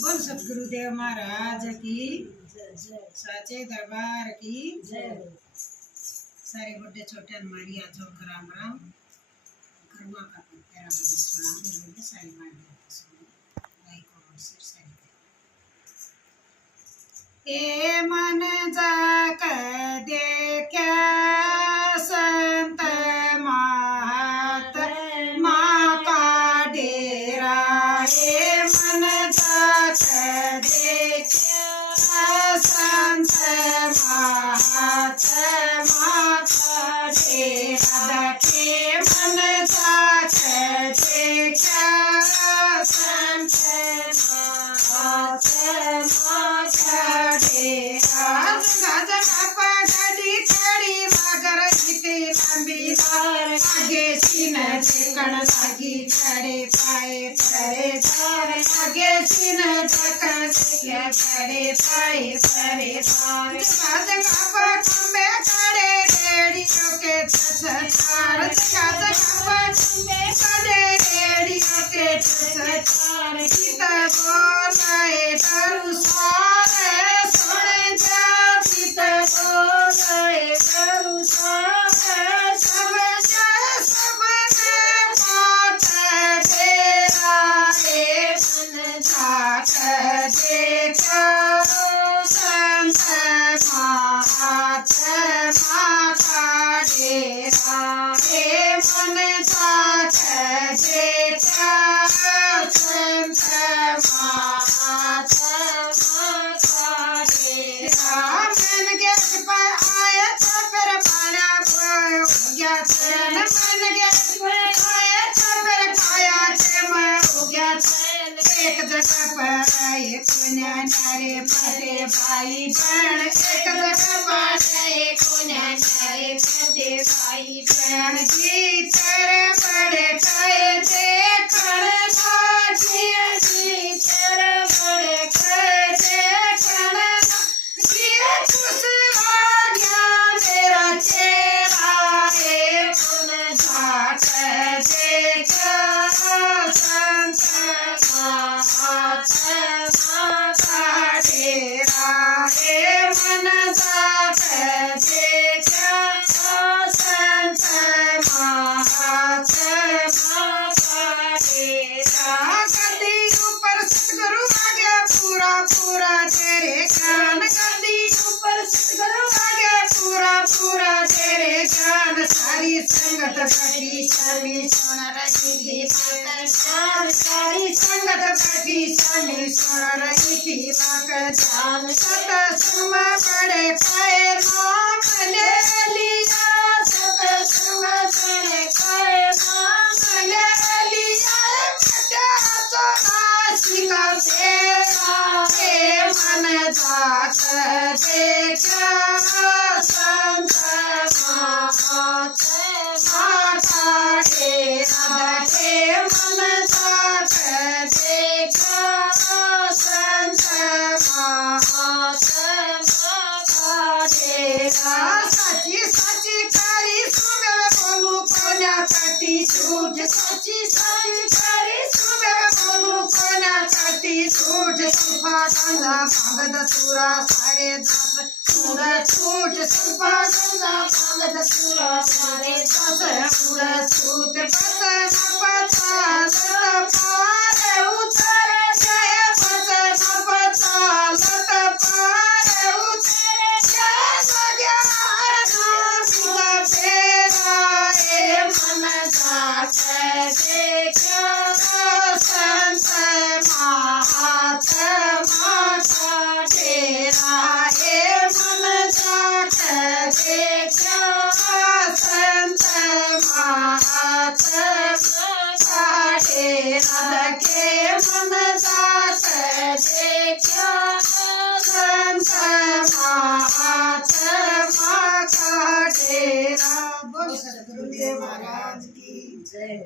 बोल सतगुरुदेव महाराज की साचे दरबार की सारे बड़े छोटे हमारी आजो राम राम कर्मा का प्यारा भजन सुना दे सारी मान लाइक और शेयर सारी ए मन जाक देखा संत महात्मा का डेरा ए मन जाक देखा संत महात्मा का डेरा के मन जाक देखा संत महात्मा का डेरा जगह पगड़ी खड़ी मगर इतनी लंबी धार आगे सीन देखण लगी खड़े पाए परे धार आगे सीन देखण खड़े पाए परे धार जगह पर खंबे खड़े रेडियो के छछार जगह पर खंबे खड़े रेडियो के छछार गीत बोले डरू सारे सुने जा गीत बोले डरू सारे सब मात तेरा ए मन जात देखो संत महात्मा का डेरा ए मन जात देखो संत महात्मा का डेरा मन गेट पर आया था फिर पाना हो गया चैन मन गेट पर आया था फिर पाया चैन हो गया चैन एक जगह पर एक नारे पते भाई बहन एक जगह पर एक नारे पते भाई बहन की तरह बड़े कहे देखण लागी जी तरह बड़े कहे देखण लागी खुश हो गया मेरा चेहरा है मन जात देखो संत महात्मा का डेरा है मन जात देखो संत महात्मा का डेरा गद्दी ऊपर सतगुरु आ गया पूरा पूरा तेरे ज्ञान गद्दी ऊपर सतगुरु आ गया पूरा पूरा तेरे ज्ञान सारी संगत बैठी स्वामी सुन रही थी ज्ञान सारी संगत बैठी स्वामी सुन रही थी ज्ञान सतसंग बड़े पाए नाम ले लिया सतसंग बड़े पाए नाम ले लिया का तेरा हे मन जात देखो संत महात्मा का डेरा हे मन जात देखो संत महात्मा का डेरा सची सची करी सुबह बोलू कोना कटी झूठ सची सची करी सुबह बोलू कोना कटी झूठ सुपा गंगा भगत सुरा सारे दस पूरा झूठ सुपा गंगा भगत सुरा सारे दस पूरा झूठ बचन पचालत पार उतर जय बचन पचालत पार उतर जय सज्ञान नाम तेरा ए मन जात देखो संत महात्मा का डेरा ए मन जात देखो संत महात्मा का डेरा के मन जात देखो संत महात्मा का डेरा। बोल सतगुरुदेव महाराज की जय।